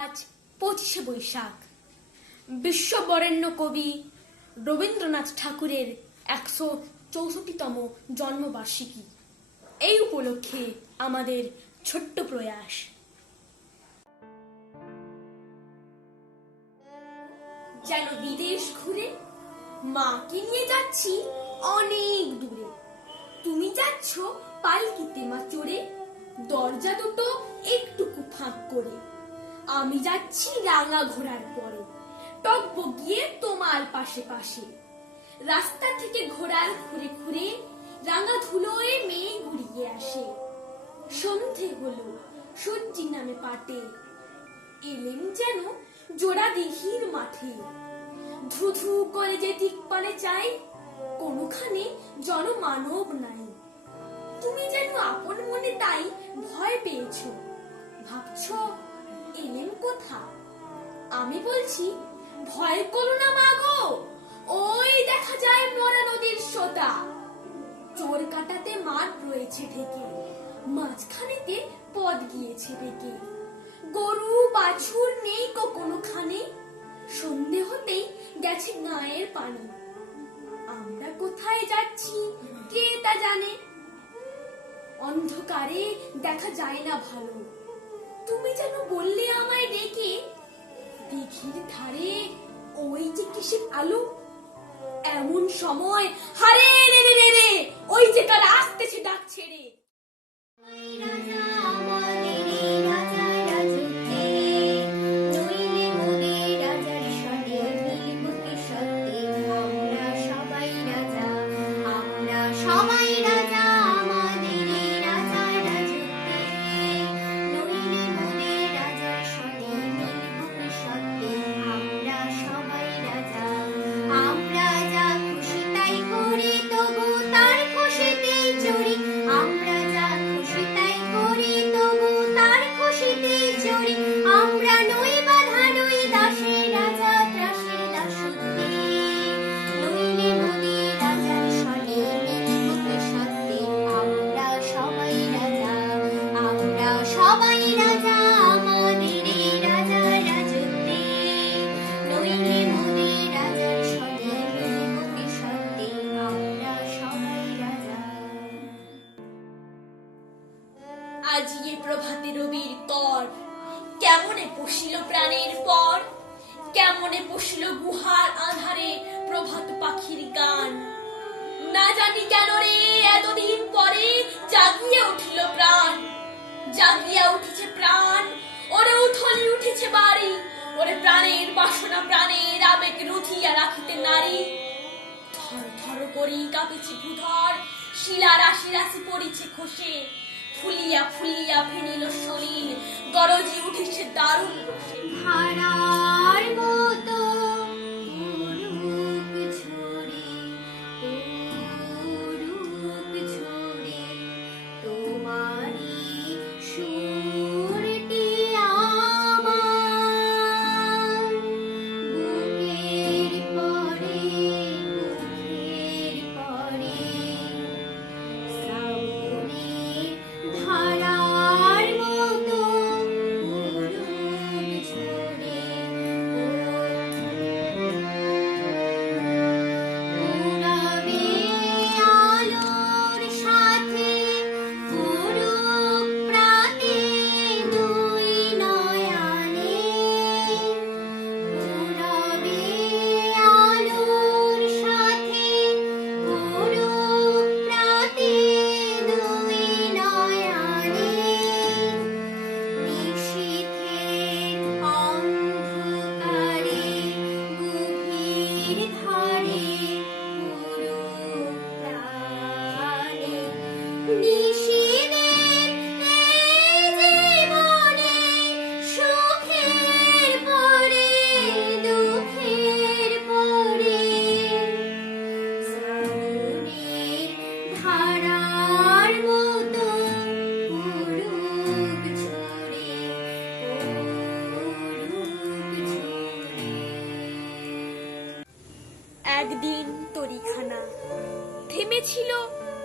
আজ পঁচিশে বৈশাখ। বিশ্ববরেণ্য কবি রবীন্দ্রনাথ ঠাকুরের একশো চৌষট্টিতম জন্মবার্ষিকী। এই উপলক্ষে আমাদের ছোট্ট প্রয়াস। যেন বিদেশ ঘুরে মাকে নিয়ে যাচ্ছি অনেক দূরে। তুমি যাচ্ছ পালকিতে মা চড়ে দরজা দুটো একটুকু ফাঁক করে। আমি যাচ্ছি রাঙা ঘোড়ার পরে টক গিয়ে তোমার পাশে পাশে। রাস্তা থেকে ঘোড়ার ঘুরে ঘুরে রাঙা ধুলোয় মেয়ে ঘুরিয়ে আসে। সন্ধে হলো সজ্জি নামে পাটে। এলেন যেন জোড়া দিঘির মাঠে। ধু ধু করে যে দিক পানে চাই কোনোখানে জনমানব নাই। তুমি যেন আপন মনে তাই ভয় পেয়েছ। ভাবছ, এলেন কোথা? আমি বলছি, ভয় করো না মাগো ওই দেখা যায় মরা নদীর সোতা। চোর কাটাতে মাঠ রয়েছে ঢেকে, মাঝখানেতে পদ গিয়েছে বেঁকে। গরু, বাছুর নেই কো কোনোখানে। সন্ধে হতেই গেছে গায়ের পানি। আমরা কোথায় যাচ্ছি, কে তা জানে? অন্ধকারে দেখা যায় না ভালো। তুমি যেন বললে আমায় ডেকে, দিঘির ধারে ওই যে কিসের আলো? এমন সময়, হারে, রে রে রে ওই যে তার আসতেছে ডাক ছেড়ে। আজিয়ে প্রভাতে রবির কর কেমনে পশিল প্রাণের পর? কেমনে পশিল গুহার আধারে প্রভাত পাখির গান? না জানি কেন রে, এতদিন পরে জাগিয়ে উঠিল প্রাণ। জাগিয়া উঠেছে প্রাণ, ওরে উথলি উঠেছে বাড়ি। ওরে প্রাণের বাসনা, প্রাণের আবেগ রুধিয়া রাখিতে নারী। থর থর করি কাঁপিছে ভূধর শিলা রাশি রাশি পড়িছে খসে। ফুলিয়া ফুলিয়া ফেনিল শরীর গরজি উঠেছে দারুণ রোষে।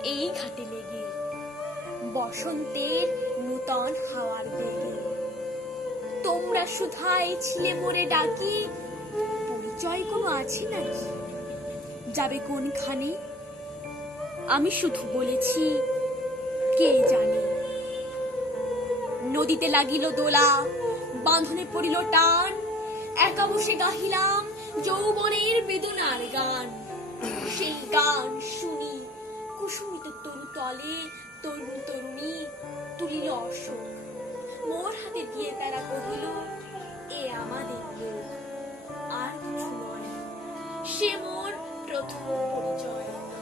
এই ঘাটে লেগে। বসন্তের নূতন হাওয়ার বেগে। তোমরা সুধাই ছিলে মোরে ডাকি। পরিচয় কোনো আছে নাকি? যাবে কোনখানে? আমি শুধু বলেছি, কে জানে? নদীতে লাগিল দোলা, বাঁধনে পড়িল টান, একা বসে গাহিলাম যৌবনের বেদনার গান। সেই গান শুনি কুসুমিত তরু তলে তরুণ তরুণী তুলিল অশোক। মোর হাতে দিয়ে তারা কহিল, এ আমাদের লোক, আর কিছু নয়। সে মোর প্রথম পরিচয়।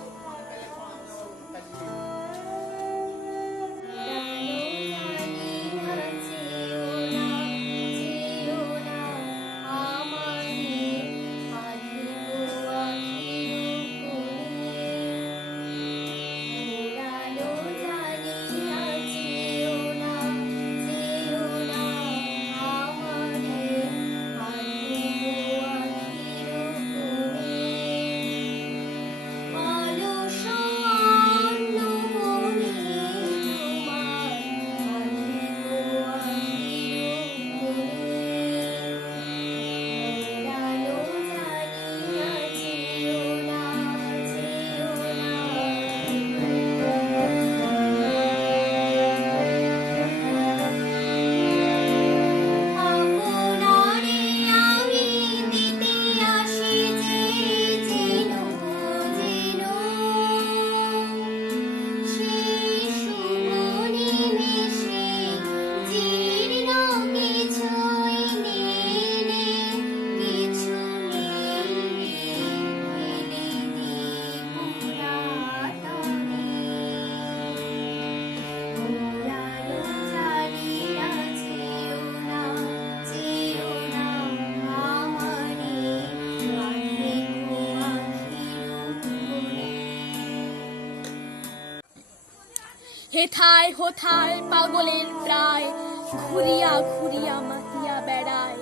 হেথায় হোথায় পাগলের প্রায়। ঘুরিয়া ঘুরিয়া মাতিয়া বেড়ায়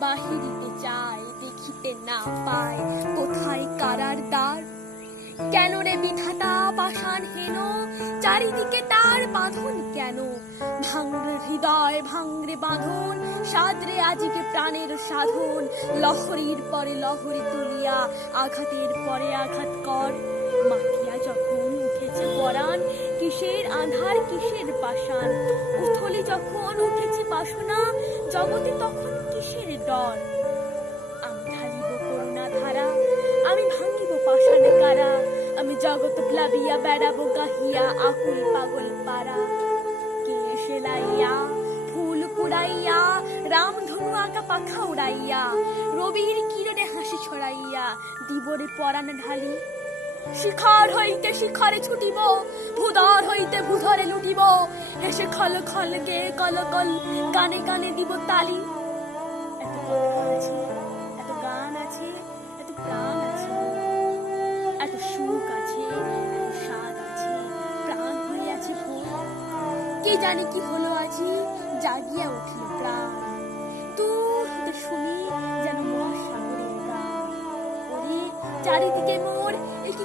বাহিরিতে চায় দেখিতে না পায়। কোথায় কারার দ্বার? কেন রে বিধাতা পাষাণ হেন? চারিদিকে তার বাঁধন কেন? ভাঙরে হৃদয়, ভাঙরে বাঁধন, সাদরে আজিকে প্রাণের সাধন। লহরীর পরে লহরী তুলিয়া আঘাতের পরে আঘাত কর, মাতিয়া কিসের আধার কিসের পাষাণ? উথলি যখন উঠেছে বাসনা, জগতে তখন কিসের ডর আমি ঢালিব করুণা ধারা আমি ভাঙিব পাষাণ কারা? আমি জগৎ প্লাবিয়া, বেড়াবো গাহিয়া আকুল পাগল পারা কে সেলাইয়া, ফুল কুড়াইয়া রাম ধনু আঁকা পাখা উড়াইয়া? রবির কিরণে হাসি ছড়াইয়া, দিবরে পরাণ ঢালি শিখর হইতে শিখরে ছুটিব, ভূধর হইতে ভূধরে লুটিব। হেসে খল খল গে কল কল গানে গানে দিব তালি। এত কথা কে জানে কি হলো আজি, জাগিয়া উঠিল প্রাণ। হতে শুনি যেন মহাসাগরের গান। চারিদিকে